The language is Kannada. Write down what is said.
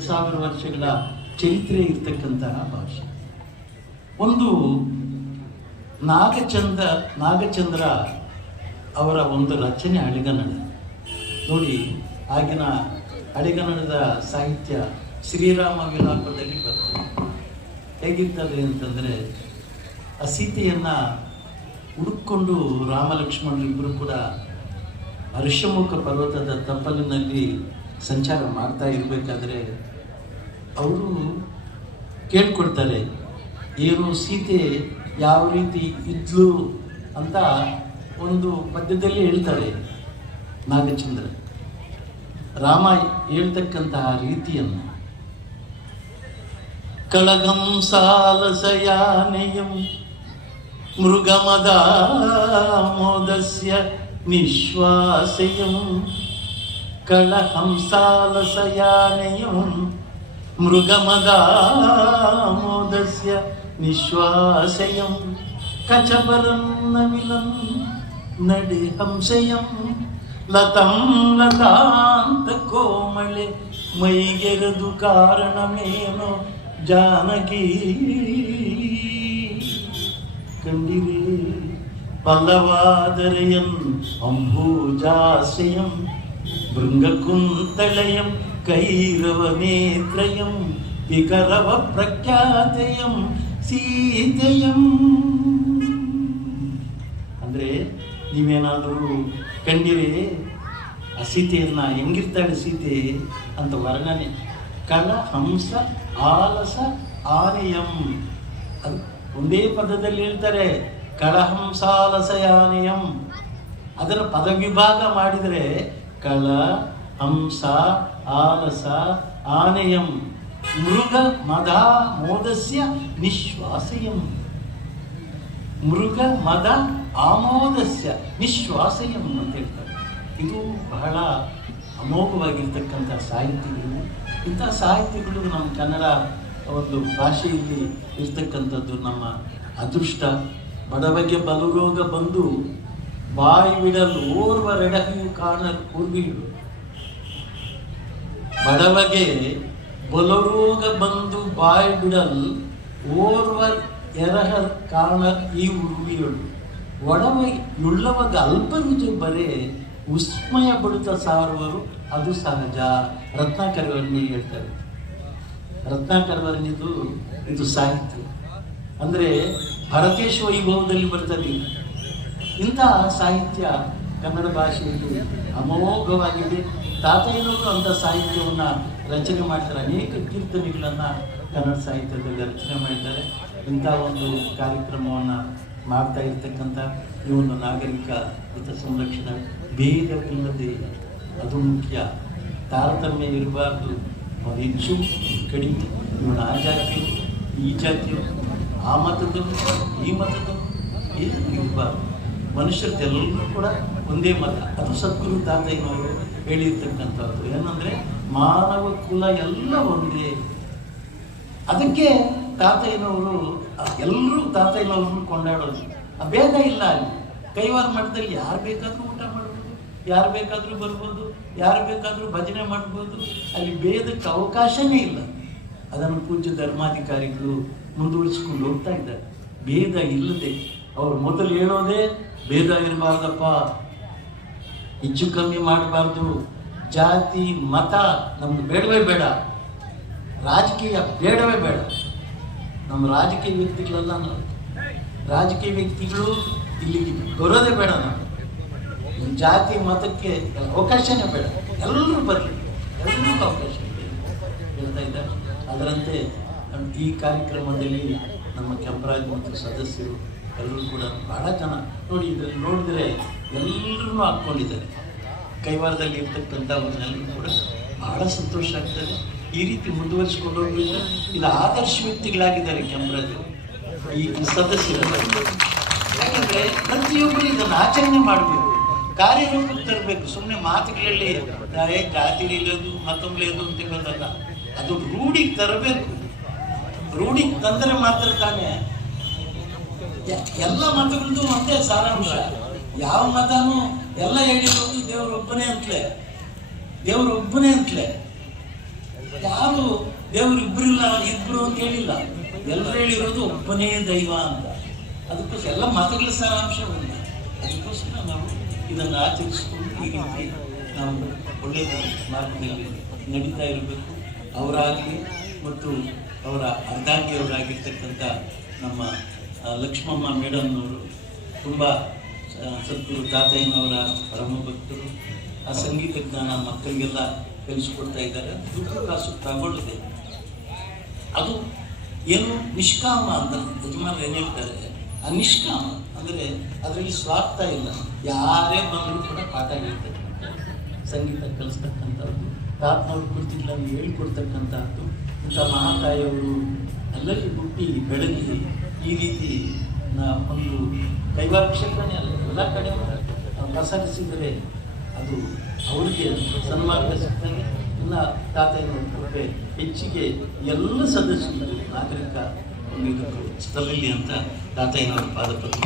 10,000 ವರ್ಷಗಳ ಚರಿತ್ರೆ ಇರ್ತಕ್ಕಂತಹ ಭಾಷೆ. ಒಂದು ನಾಗಚಂದ್ರ ಅವರ ಒಂದು ರಚನೆ ಹಳೆಗನ್ನಡ ನೋಡಿ. ಆಗಿನ ಹಳೆಗನ್ನಡದ ಸಾಹಿತ್ಯ ಶ್ರೀರಾಮ ವಿಲಾಪದಲ್ಲಿ ಬರ್ತದೆ. ಹೇಗಿರ್ತದೆ ಅಂತಂದರೆ, ಆ ಸೀತೆಯನ್ನು ಹುಡುಕೊಂಡು ರಾಮ ಲಕ್ಷ್ಮಣರಿಬ್ಬರು ಕೂಡ ಋಷಮುಖ ಪರ್ವತದ ತಪ್ಪಲಿನಲ್ಲಿ ಸಂಚಾರ ಮಾಡ್ತಾ ಇರಬೇಕಾದ್ರೆ ಅವರು ಕೇಳ್ಕೊಡ್ತಾರೆ, ಏನು ಸೀತೆ ಯಾವ ರೀತಿ ಇದ್ಲು ಅಂತ ಒಂದು ಪದ್ಯದಲ್ಲಿ ಹೇಳ್ತಾರೆ ನಾಗಚಂದ್ರ. ರಾಮ ಹೇಳ್ತಕ್ಕಂತಹ ರೀತಿಯನ್ನು ಕಳಗಂ ಸಾಲಸಯಾನೆಯಂ ಮೃಗಮದ ಮೋದಸ್ಯ ನಿಶ್ವಾಸಯಂ ಕಳಹಂಸಾಲಸಯಾನೆಯಂ ಮೃಗಮದ ಮೋದಸ್ಯ ನಿಶ್ವಾಸಯಂ ಕಚಬಲಂ ನಮಿಲಂ ನಡೆ ಹಂಸಯಂ ಲತಂ ಲತಾಂತ ಕೋಮಳೆ ಮೈಗೆರೆದು ಕಾರಣಮೇನೋ ಜಾನಕಿ ಕಂಡಿರೇ ಪಲ್ಲವಾದರೆಯಂ ಅಂಬೂಜಾಶಯಂ ಭೃಂಗಕುಂತಳಯಂ ಕೈರವ ನೇತ್ರಯಂ ವಿಕರವ ಪ್ರಖ್ಯಾತಯಂ ಸೀತೆಯಂ. ಅಂದರೆ ನೀವೇನಾದರೂ ಕಂಡಿರೇ ಆ ಸೀತೆಯನ್ನು ಹೆಂಗಿರ್ತಾಳೆ ಸೀತೆ ಅಂತ ವರ್ಣನೆ. ಕಳ ಹಂಸ ಆಲಸ ಆನೆಯಂ ಅದು ಒಂದೇ ಪದದಲ್ಲಿ ಹೇಳ್ತಾರೆ. ಕಳಹಂಸಾಲಸಯಾನೆಯಂ ಅದರ ಪದವಿಭಾಗ ಮಾಡಿದರೆ ಕಳ ಹಂಸ ಆಲಸ ಆನೆಯಂ ಮೃಗ ಮದ ಮೋದಸ್ಯ ನಿಶ್ವಾಸಯಂ ಮೃಗ ಮದ ಆಮೋದಸ್ಯ ನಿಶ್ವಾಸಯಂ ಅಂತ ಹೇಳ್ತಾರೆ. ಇದು ಬಹಳ ಅಮೋಘವಾಗಿರ್ತಕ್ಕಂಥ ಸಾಹಿತ್ಯಗಳು. ಇಂಥ ಸಾಹಿತ್ಯಗಳು ನಮ್ಮ ಕನ್ನಡ ಒಂದು ಭಾಷೆಯಲ್ಲಿ ಇರ್ತಕ್ಕಂಥದ್ದು ನಮ್ಮ ಅದೃಷ್ಟ. ಬಡವಗೆ ಬಲುರೋಗ ಬಂದು ಬಾಯಿ ಬಿಡಲು ಓರ್ವರೆಡಹಿಯು ಕಾಣಲು ಕೂರ್ಗಿಳು. ಬಡವಗೆ ಬಲುರೋಗ ಬಂದು ಬಾಯಿ ಬಿಡಲ್ ಓರ್ವ ಎರಹ ಕಾಣ ಈ ಉರ್ವಿಯಳು. ಒಡವೆಯುಳ್ಳವಾಗ ಅಲ್ಪವಿದು ಬರೇ ವಿಸ್ಮಯ ಬಡುತ್ತ ಸಾರುವರು ಅದು ಸಹಜ. ರತ್ನಾಕರವರ್ಣಿ ಹೇಳ್ತಾರೆ. ರತ್ನಾಕರವರ್ಣಿದು ಇದು ಸಾಹಿತ್ಯ ಅಂದರೆ ಭರತೇಶ ವೈಭವದಲ್ಲಿ ಬರ್ತದೆ. ಇಂತಹ ಸಾಹಿತ್ಯ ಕನ್ನಡ ಭಾಷೆಯಲ್ಲಿ ಅಮೋಘವಾಗಿದೆ. ತಾತಯ್ಯನವರು ಅಂಥ ಸಾಹಿತ್ಯವನ್ನು ರಚನೆ ಮಾಡ್ತಾರೆ. ಅನೇಕ ಕೀರ್ತನೆಗಳನ್ನು ಕನ್ನಡ ಸಾಹಿತ್ಯದಲ್ಲಿ ರಚನೆ ಮಾಡಿದ್ದಾರೆ. ಇಂಥ ಒಂದು ಕಾರ್ಯಕ್ರಮವನ್ನು ಮಾಡ್ತಾ ಇರ್ತಕ್ಕಂಥ ಈ ಒಂದು ನಾಗರಿಕ ಹಿತ ಸಂರಕ್ಷಣೆ ಭೇದವಿಲ್ಲದೆ ಅದು ಮುಖ್ಯ. ತಾರತಮ್ಯ ಇರಬಾರ್ದು. ಹೆಚ್ಚು ಕಡಿಮೆ, ಇವನು ಆ ಜಾತಿಯು ಈ ಜಾತಿಯು ಆ ಮತದವರು ಈ ಮತದವರು ಏನು ಇರಬಾರ್ದು. ಮನುಷ್ಯರದೆಲ್ಲರೂ ಕೂಡ ಒಂದೇ ಮತ. ಅದು ಸದ್ಗುರು ತಾತಯ್ಯನವರು ಹೇಳಿರ್ತಕ್ಕಂಥದ್ದು ಏನಂದರೆ ಮಾನವ ಕುಲ ಎಲ್ಲ ಒಂದೇ. ಅದಕ್ಕೆ ತಾತಯ್ಯನವರು ಎಲ್ಲರೂ ತಾತಯ್ಯನವ್ರನ್ನು ಕೊಂಡಾಡೋದು. ಆ ಭೇದ ಇಲ್ಲ ಅಲ್ಲಿ. ಕೈವಾರ ಮಠದಲ್ಲಿ ಯಾರು ಬೇಕಾದರೂ ಊಟ ಮಾಡ್ಬೋದು, ಯಾರು ಬೇಕಾದರೂ ಬರ್ಬೋದು, ಯಾರು ಬೇಕಾದರೂ ಭಜನೆ ಮಾಡ್ಬೋದು. ಅಲ್ಲಿ ಭೇದಕ್ಕೆ ಅವಕಾಶವೇ ಇಲ್ಲ. ಅದನ್ನು ಪೂಜ್ಯ ಧರ್ಮಾಧಿಕಾರಿಗಳು ಮುಂದುವರಿಸ್ಕೊಂಡು ಹೋಗ್ತಾ ಇದ್ದಾರೆ. ಭೇದ ಇಲ್ಲದೆ ಅವ್ರು ಮೊದಲು ಹೇಳೋದೇ ಭೇದ ಇರಬಾರ್ದಪ್ಪ, ಹೆಚ್ಚು ಕಮ್ಮಿ ಮಾಡಬಾರ್ದು, ಜಾತಿ ಮತ ನಮ್ಗೆ ಬೇಡವೇ ಬೇಡ, ರಾಜಕೀಯ ಬೇಡವೇ ಬೇಡ. ನಮ್ಮ ರಾಜಕೀಯ ವ್ಯಕ್ತಿಗಳೆಲ್ಲ ರಾಜಕೀಯ ವ್ಯಕ್ತಿಗಳು ಇಲ್ಲಿಗೆ ಬರೋದೇ ಬೇಡ. ನಾವು ಜಾತಿ ಮತಕ್ಕೆ ಅವಕಾಶನೇ ಬೇಡ, ಎಲ್ಲರೂ ಬರಲಿ, ಎಲ್ಲರಿಗೂ ಅವಕಾಶ ಹೇಳ್ತಾ ಇದ್ದಾರೆ. ಅದರಂತೆ ಈ ಕಾರ್ಯಕ್ರಮದಲ್ಲಿ ನಮ್ಮ ಕೆಂಪರಾಜ್ ಮತ್ತು ಸದಸ್ಯರು ಎಲ್ಲರೂ ಕೂಡ ಬಹಳ ಜನ ನೋಡಿ, ಇದರಲ್ಲಿ ನೋಡಿದರೆ ಎಲ್ಲರೂ ಹಾಕ್ಕೊಂಡಿದ್ದಾರೆ. ಕೈವಾರದಲ್ಲಿ ಇರ್ತಕ್ಕಂಥವ್ರನ್ನೆಲ್ಲರೂ ಕೂಡ ಬಹಳ ಸಂತೋಷ ಆಗ್ತದೆ. ಈ ರೀತಿ ಮುಂದುವರಿಸ್ಕೊಂಡು ಹೋಗ್ಬೇಕು. ಇದು ಆದರ್ಶ ವ್ಯಕ್ತಿಗಳಾಗಿದ್ದಾರೆ ಕೆಂಪರಾಜ್ ಈ ಸದಸ್ಯರು. ಯಾಕಂದರೆ ಪ್ರತಿಯೊಬ್ಬರು ಇದನ್ನು ಆಚರಣೆ ಮಾಡಬೇಕು, ಕಾರ್ಯರೂಪಕ್ಕೆ ತರಬೇಕು. ಸುಮ್ಮನೆ ಮಾತುಗಳಲ್ಲಿ ಜಾತಿ ಇಲ್ಲದು ಮತ್ತೊಂದು లేదు ಅಂತ ಹೇಳೋದಲ್ಲ, ಅದು ರೂಢಿಗೆ ತರಬೇಕು. ರೂಢಿಗೆ ತಂದರೆ ಮಾತ್ರ ತಾನೇ ಎಲ್ಲ ಮತಗಳದ್ದು ಒಂದೇ ಸಾರಾಂಶ. ಯಾವ ಮತನೂ ಎಲ್ಲ ಹೇಳಿರೋದು ದೇವರೊಬ್ಬನೇ ಅಂತಲೇ, ದೇವರೊಬ್ಬನೇ ಅಂತಲೇ. ಯಾರು ದೇವರು ಇಬ್ಬರಿಲ್ಲ ಇಬ್ರು ಅಂತ ಹೇಳಿಲ್ಲ, ಎಲ್ಲರೂ ಹೇಳಿರೋದು ಒಬ್ಬನೇ ದೈವ ಅಂತ. ಅದಕ್ಕೋಸ್ಕರ ಎಲ್ಲ ಮತಗಳ ಸಾರಾಂಶ ಒಂದು. ಅದಕ್ಕೋಸ್ಕರ ನಾವು ಇದನ್ನು ಆಚರಿಸಿಕೊಂಡು ಈ ರೀತಿ ನಾವು ಒಳ್ಳೆಯ ಮಾರ್ಗದಲ್ಲಿ ನಡೀತಾ ಇರಬೇಕು. ಅವರಾಗಲಿ ಮತ್ತು ಅವರ ಅರ್ಧಾಂಗಿಯವರಾಗಿರ್ತಕ್ಕಂಥ ನಮ್ಮ ಲಕ್ಷ್ಮಮ್ಮ ಮೇಡಮ್ನವರು ತುಂಬ ಸದ್ಗುರು ತಾತಯ್ಯನವರ ಪರಮ ಭಕ್ತರು. ಆ ಸಂಗೀತ ಜ್ಞಾನ ಮಕ್ಕಳಿಗೆಲ್ಲ ಕಲಿಸ್ಕೊಡ್ತಾ ಇದ್ದಾರೆ. ದುಡ್ಡು ಕಾಸು ತಗೊಳ್ಳದೆ ಅದು ಏನು ನಿಷ್ಕಾಮ ಅಂತ ಯಜಮಾನರು ಏನು ಹೇಳ್ತಾರೆ, ಆ ನಿಷ್ಕಾಮ ಅಂದರೆ ಅದರಲ್ಲಿ ಸ್ವಾರ್ಥ ಇಲ್ಲ. ಯಾರೇ ಬಂದರೂ ಕೂಡ ಪಾಠ ಹೇಳ್ತಕ್ಕಂಥ ಸಂಗೀತ ಕಲಿಸ್ತಕ್ಕಂಥದ್ದು, ತಾತನವ್ರು ಕುರಿತಿಲ್ಲ ಹೇಳ್ಕೊಡ್ತಕ್ಕಂಥದ್ದು. ಇಂಥ ಮಹಾತಾಯಿಯವರು ಎಲ್ಲರಿಗೂ ಹುಟ್ಟಿ ಬೆಳಗಿ ಈ ರೀತಿ ಒಂದು ಕೈವಾರ ಕ್ಷೇತ್ರನೇ ಅಲ್ಲ, ಎಲ್ಲ ಕಡೆ ಪ್ರಸರಿಸಿದರೆ ಅದು ಅವರಿಗೆ ಸನ್ಮಾರ್ಗ ಸಿಗ್ತಾನೆ. ಇನ್ನು ತಾತಯ್ಯನವ್ರ ಕೃಪೆ ಹೆಚ್ಚಿಗೆ ಎಲ್ಲ ಸದಸ್ಯರು ನಾಗರಿಕ ಒಂದು ಸ್ಥಳದಲ್ಲಿ ಅಂತ ತಾತಯ್ಯನವರ ಪಾದಪತ್ರ